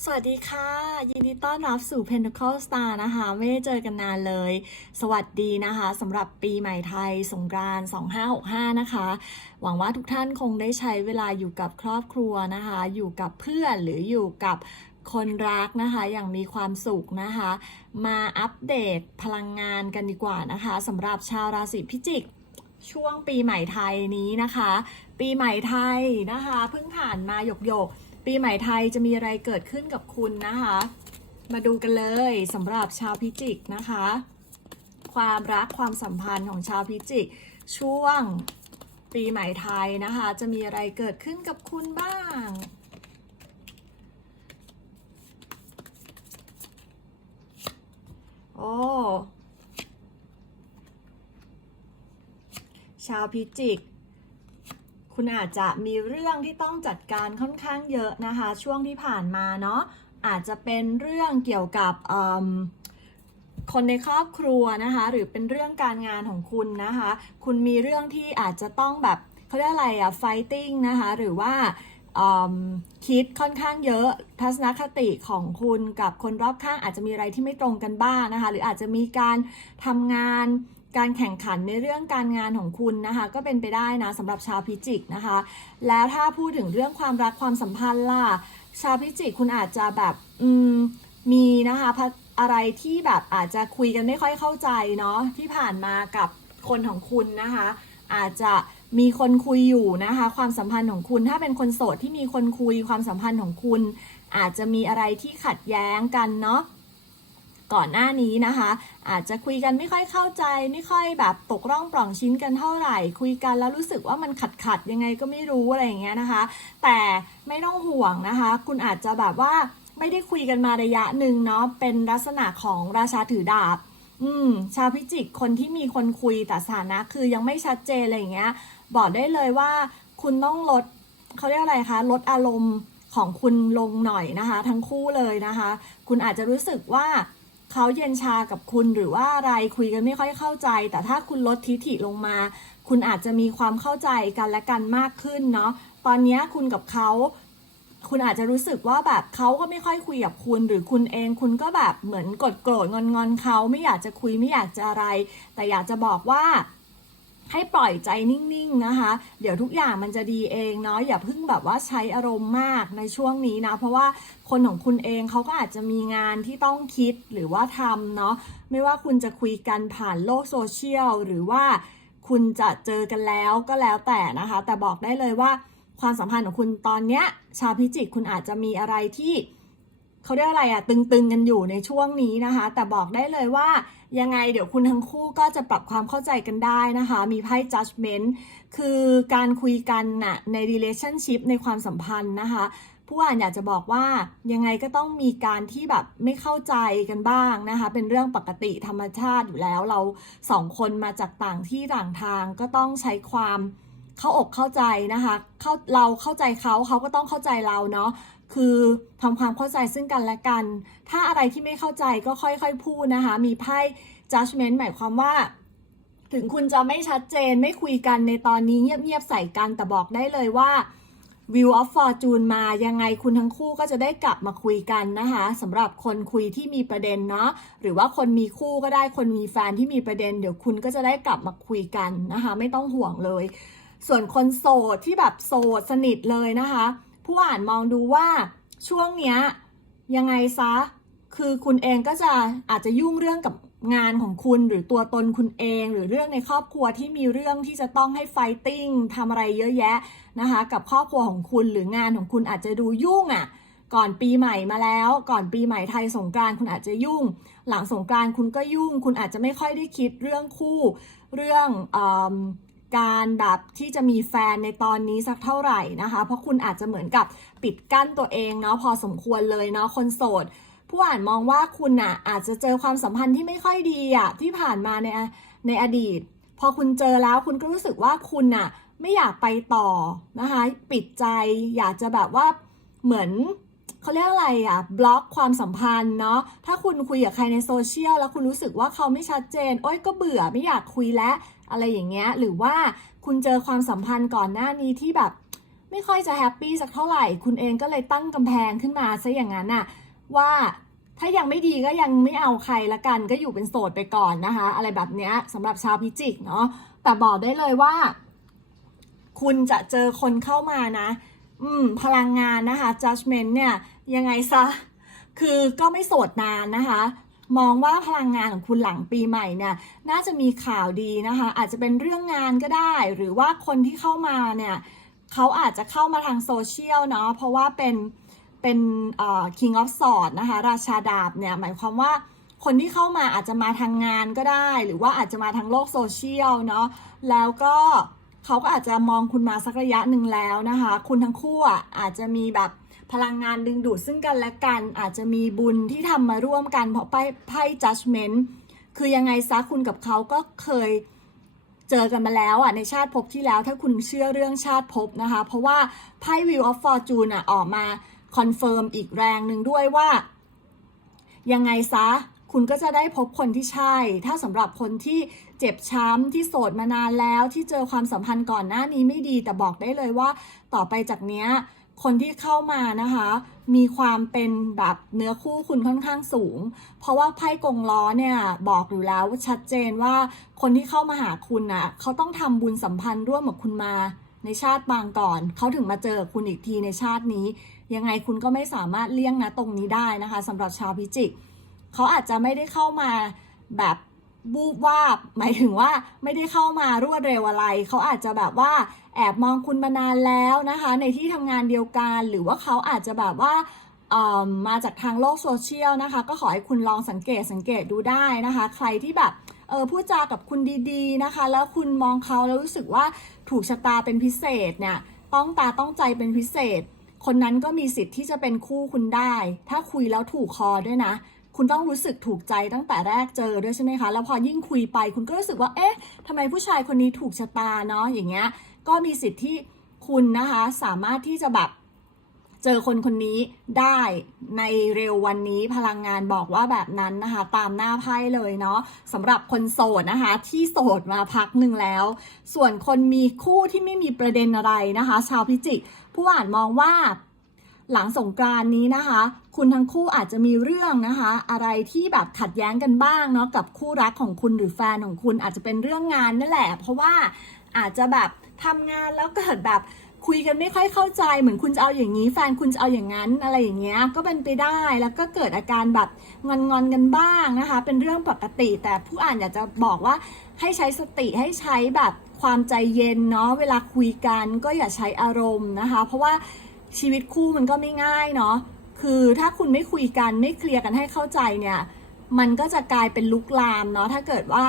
สวัสดีค่ะ ยินดีต้อนรับสู่ Pentacle Star นะคะ ไม่ได้เจอกันนานเลย สวัสดีนะคะสำหรับปีใหม่ไทยสงกรานต์2565 นะคะ หวังว่าทุกท่านคงได้ใช้เวลาอยู่กับครอบครัวนะคะ อยู่กับเพื่อนหรืออยู่กับคนรักนะคะอย่างมีความสุขนะคะ มาอัปเดตพลังงานกันดีกว่านะคะสำหรับชาวราศีพิจิกช่วงปีใหม่ไทยนี้นะคะ ปีใหม่ไทยนะคะเพิ่งผ่านมาหยกหยกๆ ปีใหม่ไทยจะมีอะไรเกิดขึ้นกับคุณนะคะ มาดูกันเลยสำหรับชาวพิจิกนะคะ ความรักความสัมพันธ์ของชาวพิจิก ช่วงปีใหม่ไทยนะคะ จะมีอะไรเกิดขึ้นกับคุณบ้างโอ้ชาวพิจิก คุณอาจจะมีเรื่องที่ต้องจัดการค่อนข้างเยอะนะคะ ช่วงที่ผ่านมาเนาะอาจจะเป็นเรื่องเกี่ยวกับคนในครอบครัวนะคะ หรือเป็นเรื่องการงานของคุณนะคะ คุณมีเรื่องที่อาจจะต้องแบบเขาเรียกอะไรอะ fighting นะคะ หรือว่าคิดค่อนข้างเยอะทัศนคติของคุณกับคนรอบข้างอาจจะมีอะไรที่ไม่ตรงกันบ้างนะคะ หรืออาจจะมีการทำงาน การแข่งขันในเรื่องการงานของคุณนะคะ ก็เป็นไปได้นะสำหรับชาวพิจิกนะคะ แล้วถ้าพูดถึงเรื่องความรักความสัมพันธ์ล่ะชาวพิจิกคุณอาจจะแบบอืมมีนะคะพะอะไรที่แบบอาจจะคุยกันไม่ค่อยเข้าใจเนาะที่ผ่านมากับคนของคุณนะคะ อาจจะมีคนคุยอยู่นะคะ ความสัมพันธ์ของคุณถ้าเป็นคนโสดที่มีคนคุยความสัมพันธ์ของคุณ อาจจะมีอะไรที่ขัดแย้งกันเนาะ ก่อนหน้านี้นะคะ อาจจะคุยกันไม่ค่อยเข้าใจ ไม่ค่อยแบบตกร่องปล่องชิ้นกันเท่าไหร่ คุยกันแล้วรู้สึกว่ามันขัดขัดยังไงก็ไม่รู้อะไรอย่างเงี้ยนะคะ แต่ไม่ต้องห่วงนะคะ คุณอาจจะแบบว่าไม่ได้คุยกันมาระยะหนึ่งเนาะเป็นลักษณะของราชาถือดาบอืมชาวพิจิกคนที่มีคนคุยแต่สถานะคือยังไม่ชัดเจนอะไรอย่างเงี้ย บอกได้เลยว่าคุณต้องลดเขาเรียกอะไรคะลดอารมณ์ของคุณลงหน่อยนะคะ ทั้งคู่เลยนะคะ คุณอาจจะรู้สึกว่า เขาเย็นชากับคุณหรือว่าอะไรคุยกันไม่ค่อยเข้าใจ แต่ถ้าคุณลดทิฐิลงมา คุณอาจจะมีความเข้าใจกันและกันมากขึ้นเนาะตอนนี้คุณกับเขาคุณอาจจะรู้สึกว่าแบบเขาก็ไม่ค่อยคุยกับคุณ หรือคุณเองคุณก็แบบเหมือนกดโกรธงอนงอนๆเขาไม่อยากจะคุยไม่อยากจะอะไร แต่อยากจะบอกว่า ให้ปล่อยใจนิ่งๆนะคะ เดี๋ยวทุกอย่างมันจะดีเองเนาะอย่าเพิ่งแบบว่าใช้อารมณ์มากในช่วงนี้นะ เพราะว่าคนของคุณเองเขาก็อาจจะมีงานที่ต้องคิดหรือว่าทำเนาะไม่ว่าคุณจะคุยกันผ่านโลกโซเชียลหรือว่าคุณจะเจอกันแล้วก็แล้วแต่นะคะ แต่บอกได้เลยว่าความสัมพันธ์ของคุณตอนเนี้ย ชาวพิจิกคุณอาจจะมีอะไรที่เขาเรียกอะไรอะตึงๆกันอยู่ในช่วงนี้นะคะ แต่บอกได้เลยว่า ยังไงเดี๋ยวคุณทั้งคู่ก็จะปรับความเข้าใจกันได้นะคะ มีไพ่ judgment คือการคุยกันน่ะใน relationship ในความสัมพันธ์นะคะผู้อ่านอยากจะบอกว่ายังไงก็ต้องมีการที่แบบไม่เข้าใจกันบ้างนะคะ เป็นเรื่องปกติธรรมชาติอยู่แล้วเราสองคนมาจากต่างที่ต่างทางก็ต้องใช้ความเข้าอกเข้าใจนะคะเข้าเราเข้าใจเขาเขาก็ต้องเข้าใจเราเนาะ คือทำความเข้าใจซึ่งกันและกัน ถ้าอะไรที่ไม่เข้าใจก็ค่อยๆพูดนะคะ มีไพ่ judgment หมายความว่า ถึงคุณจะไม่ชัดเจนไม่คุยกันในตอนนี้เงียบๆใส่กันแต่บอกได้เลยว่า View of Fortune มายังไงคุณทั้งคู่ก็จะได้กลับมาคุยกันนะคะสำหรับคนคุยที่มีประเด็นเนาะหรือว่าคนมีคู่ก็ได้คนมีแฟนที่มีประเด็น เดี๋ยวคุณก็จะได้กลับมาคุยกันนะคะ ไม่ต้องห่วงเลย ส่วนคนโสดที่แบบโสดสนิทเลยนะคะ ผู้อ่านมองดูว่าช่วงเนี้ยยังไงซะ คือคุณเองก็จะอาจจะยุ่งเรื่องกับงานของคุณหรือตัวตนคุณเอง หรือเรื่องในครอบครัวที่มีเรื่องที่จะต้องให้ไฟติ้งทำอะไรเยอะแยะนะคะ กับครอบครัวของคุณหรืองานของคุณอาจจะดูยุ่งอะ่ะก่อนปีใหม่มาแล้ว ก่อนปีใหม่ไทยสงกรานต์คุณอาจจะยุ่ง หลังสงกรานต์คุณก็ยุ่ง คุณอาจจะไม่ค่อยได้คิดเรื่องคู่เรื่องอ การแบบที่จะมีแฟนในตอนนี้สักเท่าไหร่นะคะ เพราะคุณอาจจะเหมือนกับปิดกั้นตัวเองเนาะพอสมควรเลยเนาะคนโสด ผู้อ่านมองว่าคุณอะอาจจะเจอความสัมพันธ์ที่ไม่ค่อยดีอะที่ผ่านมาในในอดีต พอคุณเจอแล้วคุณก็รู้สึกว่าคุณอะไม่อยากไปต่อนะคะ ปิดใจอยากจะแบบว่าเหมือน เขาเรียกอะไรอะบล็อกความสัมพันธ์เนาะถ้าคุณคุยกับใครในโซเชียลแล้วคุณรู้สึกว่าเขาไม่ชัดเจน โอ๊ยก็เบื่อไม่อยากคุยแล้วอะไรอย่างเงี้ยหรือว่าคุณเจอความสัมพันธ์ก่อนหน้านี้ที่แบบ ไม่ค่อยจะแฮปปี้สักเท่าไหร่ คุณเองก็เลยตั้งกำแพงขึ้นมาซะอย่างนั้นน่ะว่าถ้ายังไม่ดีก็ยังไม่เอาใครละกันก็อยู่เป็นโสดไปก่อนนะคะ อะไรแบบเนี้ยสำหรับชาวพิจิกเนาะแต่บอกได้เลยว่า คุณจะเจอคนเข้ามานะ อืม พลังงานนะคะ judgment เนี่ย ยังไงซะ คือก็ไม่โสดนานนะคะ มองว่าพลังงานของคุณหลังปีใหม่เนี่ย น่าจะมีข่าวดีนะคะ อาจจะเป็นเรื่องงานก็ได้ หรือว่าคนที่เข้ามาเนี่ยเขาอาจจะเข้ามาทางโซเชียลเนาะ เพราะว่าเป็นเป็นเอ่อ king of swords นะคะ ราชาดาบเนี่ย หมายความว่าคนที่เข้ามาอาจจะมาทางงานก็ได้ หรือว่าอาจจะมาทางโลกโซเชียลเนาะ แล้วก็เขาก็อาจจะมองคุณมาสักระยะหนึ่งแล้วนะคะ คุณทั้งคู่อาจจะมีแบบ พลังงานดึงดูดซึ่งกันและกัน อาจจะมีบุญที่ทำมาร่วมกันเพราะไพ่ไพ่ judgment คือยังไงซะคุณกับเขาก็เคยเจอกันมาแล้วอะในชาติภพที่แล้วถ้าคุณเชื่อเรื่องชาติภพนะคะ เพราะว่าไพ่ Wheel of Fortune อะออกมาคอนเฟิร์มอีกแรงหนึ่งด้วยว่า ยังไงซะคุณก็จะได้พบคนที่ใช่ ถ้าสำหรับคนที่เจ็บช้ำที่โสดมานานแล้วที่เจอความสัมพันธ์ก่อนหน้านี้ไม่ดีแต่บอกได้เลยว่า ต่อไปจากเนี้ย คนที่เข้ามานะคะ มีความเป็นแบบเนื้อคู่คุณค่อนข้างสูง เพราะว่าไพ่กงล้อเนี่ยบอกอยู่แล้วชัดเจนว่าคนที่เข้ามาหาคุณน่ะเขาต้องทำบุญสัมพันธ์ร่วมกับคุณมาในชาติบางก่อน เขาถึงมาเจอคุณอีกทีในชาตินี้ ยังไงคุณก็ไม่สามารถเลี่ยงนะตรงนี้ได้นะคะสำหรับชาวพิจิกเขาอาจจะไม่ได้เข้ามาแบบ บูบวาบหมายถึงว่าไม่ได้เข้ามารวดเร็วอะไร เขาอาจจะแบบว่าแอบมองคุณมานานแล้วนะคะ ในที่ทำงานเดียวกัน หรือว่าเขาอาจจะแบบว่าเอิ่มมาจากทางโลกโซเชียลนะคะ ก็ขอให้คุณลองสังเกตสังเกตดูได้นะคะ ใครที่แบบเออพูดจากับคุณดีๆนะคะ แล้วคุณมองเขาแล้วรู้สึกว่าถูกชะตาเป็นพิเศษเนี่ยต้องตาต้องใจเป็นพิเศษ คนนั้นก็มีสิทธิ์ที่จะเป็นคู่คุณได้ ถ้าคุยแล้วถูกคอด้วยนะ คุณต้องรู้สึกถูกใจตั้งแต่แรกเจอด้วยใช่ไหมคะ แล้วพอยิ่งคุยไปคุณก็รู้สึกว่า เอ๊ะทำไมผู้ชายคนนี้ถูกชะตาเนาะ อย่างเงี้ย ก็มีสิทธิ์ที่คุณนะคะ สามารถที่จะแบบเจอคนคนนี้ได้ในเร็ววันนี้พลังงานบอกว่าแบบนั้นนะคะ ตามหน้าไพ่เลยเนาะสำหรับคนโสดนะคะ ที่โสดมาพักหนึ่งแล้ว ส่วนคนมีคู่ที่ไม่มีประเด็นอะไรนะคะ ชาวพิจิก ผู้อ่านมองว่าหลังสงกรานนี้นะคะ คุณทั้งคู่อาจจะมีเรื่องนะคะ อะไรที่แบบขัดแย้งกันบ้างเนาะกับคู่รักของคุณหรือแฟนของคุณอาจจะเป็นเรื่องงานนั่นแหละ เพราะว่าอาจจะแบบทำงานแล้วเกิดแบบคุยกันไม่ค่อยเข้าใจเหมือนคุณจะเอาอย่างนี้ แฟนคุณจะเอาอย่างนั้นอะไรอย่างเงี้ยก็เป็นไปได้แล้วก็เกิดอาการแบบงอนงอนกันบ้างนะคะ เป็นเรื่องปกติ แต่ผู้อ่านอยากจะบอกว่าให้ใช้สติให้ใช้แบบความใจเย็นเนาะเวลาคุยกันก็อย่าใช้อารมณ์นะคะ เพราะว่าชีวิตคู่มันก็ไม่ง่ายเนาะ คือถ้าคุณไม่คุยกันไม่เคลียร์กันให้เข้าใจเนี่ย มันก็จะกลายเป็นลุกลามเนาะถ้าเกิดว่า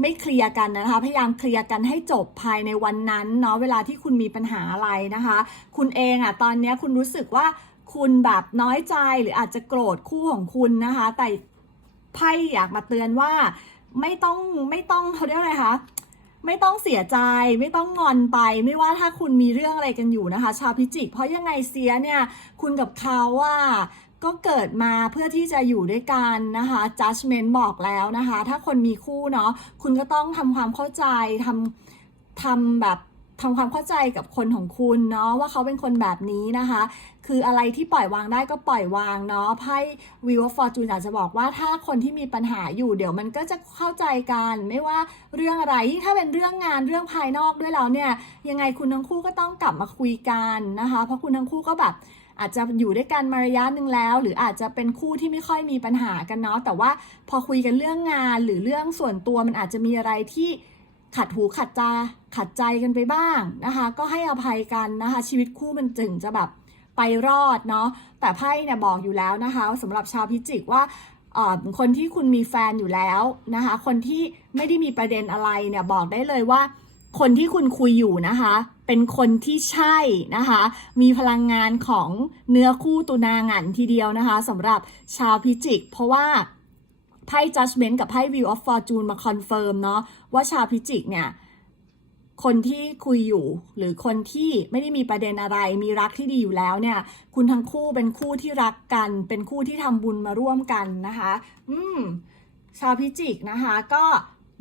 ไม่เคลียร์กันนะคะ พยายามเคลียร์กันให้จบภายในวันนั้นเนาะเวลาที่คุณมีปัญหาอะไรนะคะ คุณเองอะตอนนี้คุณรู้สึกว่าคุณแบบน้อยใจหรืออาจจะโกรธคู่ของคุณนะคะ แต่ไพ่อยากมาเตือนว่าไม่ต้องไม่ต้องเขาเรียกอะไรคะ ไม่ต้องเสียใจไม่ต้องงอนไป ไม่ว่าถ้าคุณมีเรื่องอะไรกันอยู่นะคะ ชาวพิจิก เพราะยังไงเสียเนี่ยคุณกับเขาว่าก็เกิดมาเพื่อที่จะอยู่ด้วยกันนะคะ judgment บอกแล้วนะคะ ถ้าคนมีคู่เนาะคุณก็ต้องทำความเข้าใจทำทำแบบ ทำความเข้าใจกับคนของคุณเนาะว่าเขาเป็นคนแบบนี้นะคะ คืออะไรที่ปล่อยวางได้ก็ปล่อยวางเนาะไพ่ Wheel of Fortune อยากจะบอกว่าถ้าคนที่มีปัญหาอยู่เดี๋ยวมันก็จะเข้าใจกัน ไม่ว่าเรื่องอะไรยิ่งถ้าเป็นเรื่องงานเรื่องภายนอกด้วยแล้วเนี่ยยังไงคุณทั้งคู่ก็ต้องกลับมาคุยกันนะคะ เพราะคุณทั้งคู่ก็แบบอาจจะอยู่ด้วยกันมาระยะหนึ่งแล้ว หรืออาจจะเป็นคู่ที่ไม่ค่อยมีปัญหากันเนาะแต่ว่าพอคุยกันเรื่องงานหรือเรื่องส่วนตัวมันอาจจะมีอะไรที่ ขัดหูขัดตาขัดใจกันไปบ้างนะคะ ก็ให้อภัยกันนะคะ ชีวิตคู่มันจึงจะแบบไปรอดเนาะแต่ไพ่เนี่ยบอกอยู่แล้วนะคะสำหรับชาวพิจิกว่าคนที่คุณมีแฟนอยู่แล้วนะคะ คนที่ไม่ได้มีประเด็นอะไรเนี่ยบอกได้เลยว่า คนที่คุณคุยอยู่นะคะ เป็นคนที่ใช่นะคะ มีพลังงานของเนื้อคู่ตุนางันทีเดียวนะคะสำหรับชาวพิจิก เพราะว่า ไพ่ judgment กับไพ่ view of fortune มาคอนเฟิร์มเนาะว่าชาวพิจิกเนี่ยคนที่คุยอยู่หรือคนที่ไม่ได้มีประเด็นอะไร มีรักที่ดีอยู่แล้วเนี่ย คุณทั้งคู่เป็นคู่ที่รักกัน เป็นคู่ที่ทำบุญมาร่วมกันนะคะ อืม ชาวพิจิกนะคะ ก็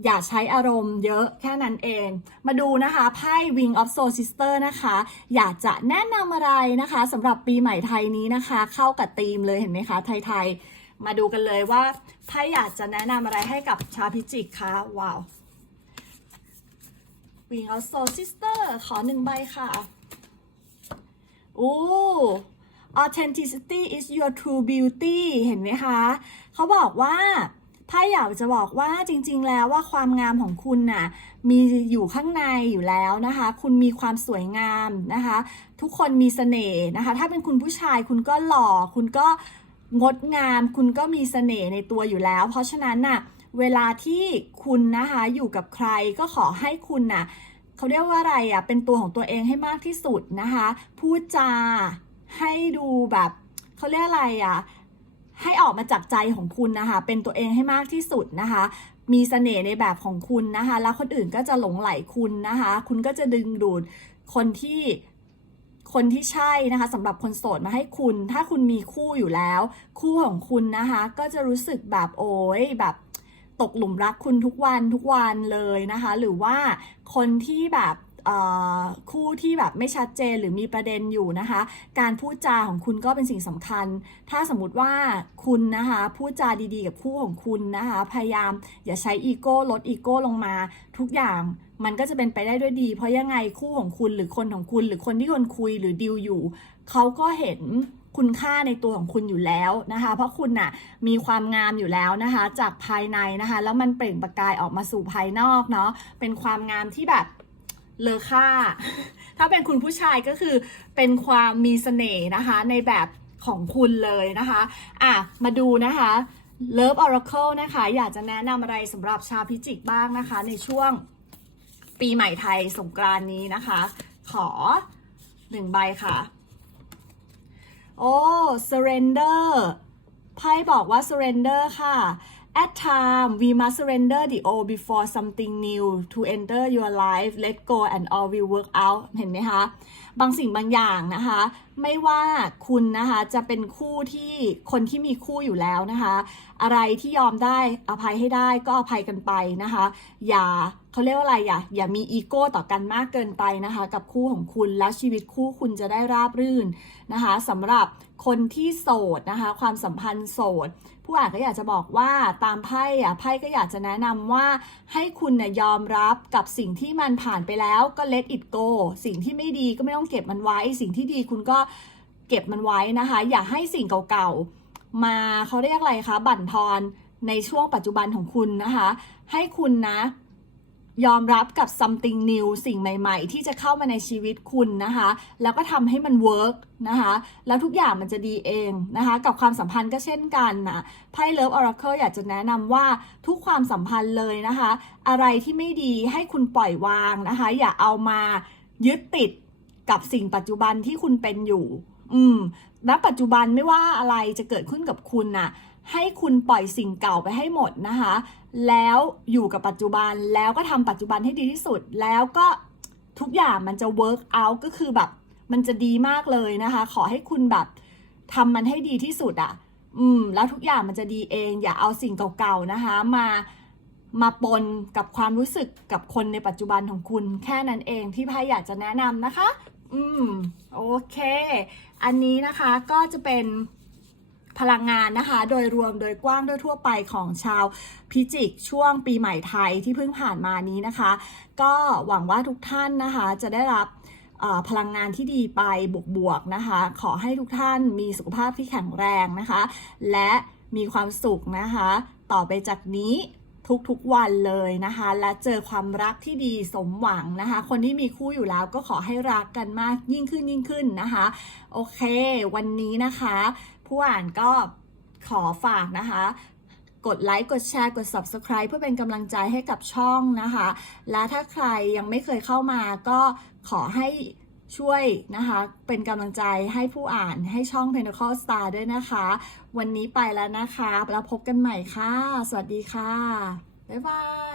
อย่าใช้อารมณ์เยอะแค่นั้นเอง มาดูนะคะไพ่ Wing of Soul Sister นะคะ อยากจะแนะนำอะไรนะคะสำหรับปีใหม่ไทยนี้นะคะ เข้ากับธีมเลยเห็นไหมคะ ไทยๆ มาดูกันเลยว่าไพ่อยากจะแนะนำอะไรให้กับชาวพิจิกคะว้าว Wing of Soul Sister ขอหนึ่งใบค่ะโอ้ authenticity is your true beauty เห็นไหมคะ เขาบอกว่าไพ่อยากจะบอกว่าจริงๆ แล้วว่าความงามของคุณน่ะมีอยู่ข้างในอยู่แล้วนะคะ คุณมีความสวยงามนะคะ ทุกคนมีเสน่ห์นะคะ ถ้าเป็นคุณผู้ชายคุณก็หล่อคุณก็ งดงาม คุณก็มีเสน่ห์ในตัวอยู่แล้ว เพราะฉะนั้นน่ะเวลาที่คุณนะคะอยู่กับใครก็ขอให้คุณน่ะเขาเรียกว่าอะไรอะเป็นตัวของตัวเองให้มากที่สุดนะคะพูดจาให้ดูแบบเขาเรียกอะไรอะให้ออกมาจากใจของคุณนะคะ เป็นตัวเองให้มากที่สุดนะคะ มีเสน่ห์ในแบบของคุณนะคะ แล้วคนอื่นก็จะหลงไหลคุณนะคะ คุณก็จะดึงดูดคนที่ คนที่ใช่นะคะสำหรับคนโสดมาให้คุณ ถ้าคุณมีคู่อยู่แล้ว คู่ของคุณนะคะ ก็จะรู้สึกแบบโอ้ยแบบตกหลุมรักคุณทุกวันทุกวันเลยนะคะ หรือว่าคนที่แบบคู่ที่แบบไม่ชัดเจนหรือมีประเด็นอยู่นะคะ การพูดจาของคุณก็เป็นสิ่งสำคัญ ถ้าสมมติว่าคุณนะคะพูดจาดีๆ กับคู่ของคุณนะคะ พยายามอย่าใช้อีโก้ลดอีโก้ลงมาทุกอย่าง มันก็จะเป็นไปได้ด้วยดี เพราะยังไงคู่ของคุณหรือคนของคุณ หรือคนที่คนคุยหรือดิวอยู่ เขาก็เห็นคุณค่าในตัวของคุณอยู่แล้วนะคะ เพราะคุณน่ะมีความงามอยู่แล้วนะคะ จากภายในนะคะ แล้วมันเปล่งประกายออกมาสู่ภายนอกเนาะเป็นความงามที่แบบเลอค่า ถ้าเป็นคุณผู้ชายก็คือเป็นความมีเสน่ห์นะคะ ในแบบของคุณเลยนะคะ อะ มาดูนะคะ Love Oracle นะคะ อยากจะแนะนำอะไรสำหรับชาวพิจิกบ้างนะคะ ในช่วง ปีใหม่ไทยสงกรานนี้นะคะ ขอหนึ่งใบค่ะ โอ้ surrender ไพ่บอกว่า surrender ค่ะ at time we must surrender the old before something new to enter your life let go and all will work out เห็นไหมคะ บางสิ่งบางอย่างนะคะ ไม่ว่าคุณนะคะจะเป็นคู่ที่คนที่มีคู่อยู่แล้วนะคะ อะไรที่ยอมได้อภัยให้ได้ก็อภัยกันไปนะคะ อย่าเขาเรียกว่าอะไรอย่าอย่ามีอีโก้ต่อกันมากเกินไปนะคะ กับคู่ของคุณแล้วชีวิตคู่คุณจะได้ราบรื่นนะคะสำหรับคนที่โสดนะคะ ความสัมพันธ์โสดผู้อ่านก็อยากจะบอกว่าตามไพ่อะไพ่ก็อยากจะแนะนำว่าให้คุณเนี่ยยอมรับกับสิ่งที่มันผ่านไปแล้วก็ let it go สิ่งที่ไม่ดีก็ไม่ต้องเก็บมันไว้ สิ่งที่ดีคุณก็เก็บมันไว้นะคะ อย่าให้สิ่งเก่าๆ มาเขาเรียกอะไรคะ บั่นทอนในช่วงปัจจุบันของคุณนะคะ ให้คุณนะ ยอมรับกับ something new สิ่งใหม่ ๆ ที่จะเข้ามาในชีวิตคุณนะคะ แล้วก็ทำให้มัน work นะคะ แล้วทุกอย่างมันจะดีเองนะคะ กับความสัมพันธ์ก็เช่นกันนะไพ่ Love Oracle อยากจะแนะนำว่าทุกความสัมพันธ์เลยนะคะ อะไรที่ไม่ดีให้คุณปล่อยวางนะคะ อย่าเอามายึดติด กับสิ่งปัจจุบันที่คุณเป็นอยู่ อืมณปัจจุบันไม่ว่าอะไรจะเกิดขึ้นกับคุณน่ะ ให้คุณปล่อยสิ่งเก่าไปให้หมดนะคะ แล้วอยู่กับปัจจุบันแล้วก็ทำปัจจุบันให้ดีที่สุด แล้วก็ทุกอย่างมันจะ work out ก็คือแบบ มันจะดีมากเลยนะคะ ขอให้คุณแบบทำมันให้ดีที่สุดอะ่ะ อืม แล้วทุกอย่างมันจะดีเอง อย่าเอาสิ่งเก่าๆนะคะ มามาปนกับความรู้สึกกับคนในปัจจุบันของคุณ แค่นั้นเองที่พายอยากจะแนะนำนะคะ อืม โอเค อันนี้นะคะก็จะเป็นพลังงานนะคะ โดยรวมโดยกว้างโดยทั่วไปของชาวพิจิกช่วงปีใหม่ไทยที่เพิ่งผ่านมานี้นะคะ ก็หวังว่าทุกท่านนะคะจะได้รับพลังงานที่ดีไปบวกๆนะคะ ขอให้ทุกท่านมีสุขภาพที่แข็งแรงนะคะ และมีความสุขนะคะ ต่อไปจากนี้ ทุกๆวันเลยนะคะ และเจอความรักที่ดีสมหวังนะคะ คนที่มีคู่อยู่แล้วก็ขอให้รักกันมากยิ่งขึ้นยิ่งขึ้นนะคะ โอเค วันนี้นะคะ ผู้อ่านก็ขอฝากนะคะกดไลค์ กดแชร์ กด Subscribe เพื่อเป็นกำลังใจให้กับช่องนะคะ และถ้าใครยังไม่เคยเข้ามาก็ขอให้ ช่วยนะคะเป็นกำลังใจให้ผู้อ่านให้ช่อง Pinnacle Star ด้วยนะคะ วันนี้ไปแล้วนะคะ แล้วพบกันใหม่ค่ะ สวัสดีค่ะ บ๊ายบาย